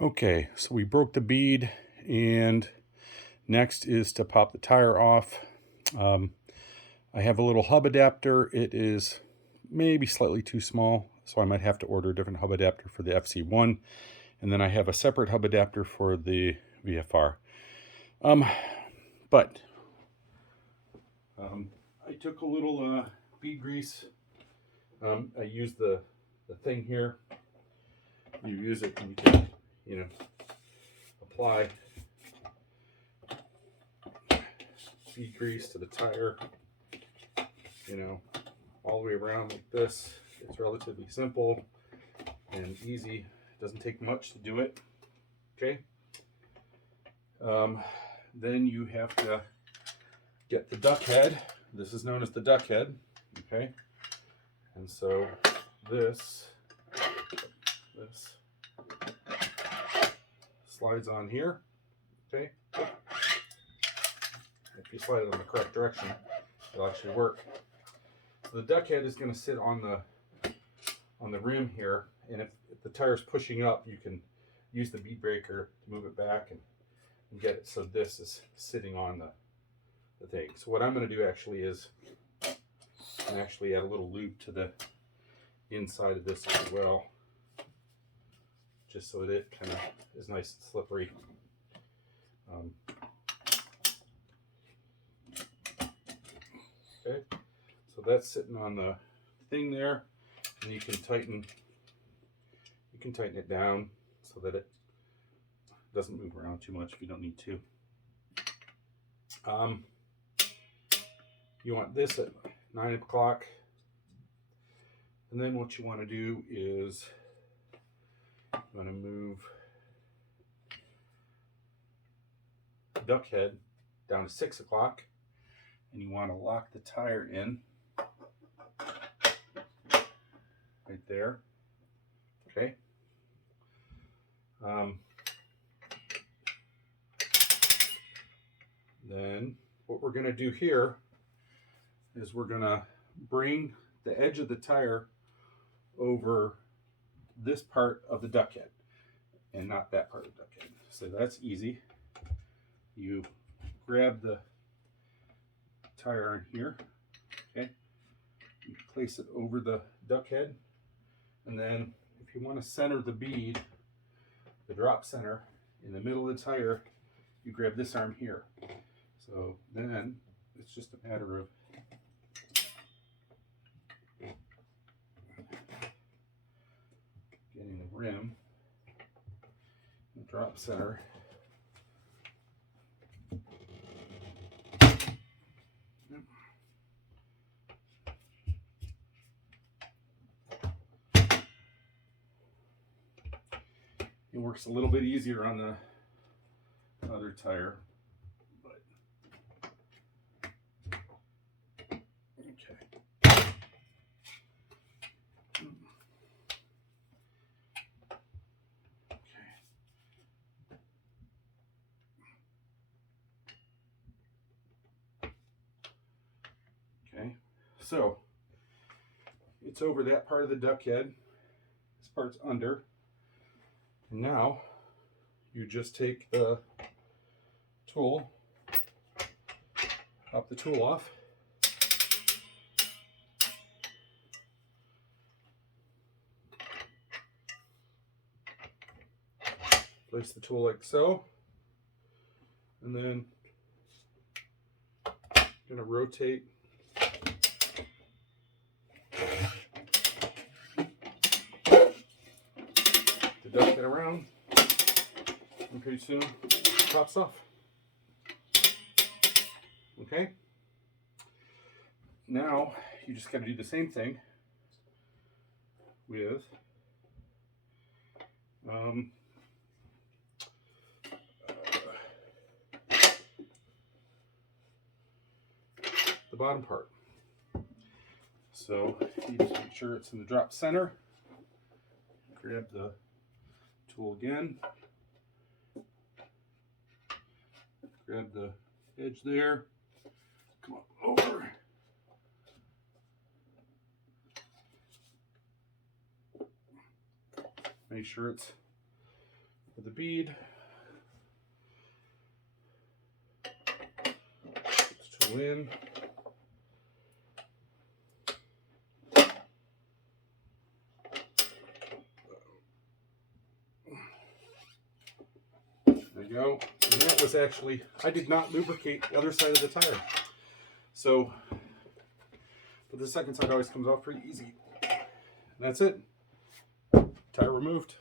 Okay, so we broke the bead, and next is to pop the tire off. I have a little hub adapter. It is maybe slightly too small, so I might have to order a different hub adapter for the FZ1. And then I have a separate hub adapter for the VFR. But I took a little bead grease. I used the thing here. You use it and you can, apply bead grease to the tire, all the way around like this. It's relatively simple and easy. It doesn't take much to do it. Okay. Then you have to get the duck head. This is known as the duck head. Okay. And so this slides on here. Okay. If you slide it in the correct direction, it'll actually work. So the duck head is going to sit on the rim here, and if the tire is pushing up, you can use the bead breaker to move it back and get it so this is sitting on the thing. So what I'm going to do actually is add a little lube to the inside of this as well, just so that it kind of is nice and slippery. Okay, so that's sitting on the thing there, and you can tighten it down so that it doesn't move around too much if you don't need to. You want this at 9 o'clock, and then what you want to do is you want to move the duck head down to 6 o'clock, and you want to lock the tire in right there. Okay. Then what we're going to do here is we're going to bring the edge of the tire over this part of the duck head and not that part of the duck head. So that's easy. You grab the tire on here, okay? You place it over the duck head, and then if you want to center the bead, the drop center in the middle of the tire, you grab this arm here. So then it's just a matter of getting the rim, the drop center, it works a little bit easier on the other tire, but okay. Okay, so it's over that part of the duck head. This part's under. And now you just take the tool, pop the tool off, place the tool like so, and then I'm going to rotate the duck head around, and pretty soon it pops off. Okay, now you just got to do the same thing with the bottom part. So you just make sure it's in the drop center. Grab the tool again. Grab the edge there. Come up over. Make sure it's with the bead. Tool in. There you go. And that was actually, I did not lubricate the other side of the tire. So, but the second side always comes off pretty easy. And that's it. Tire removed.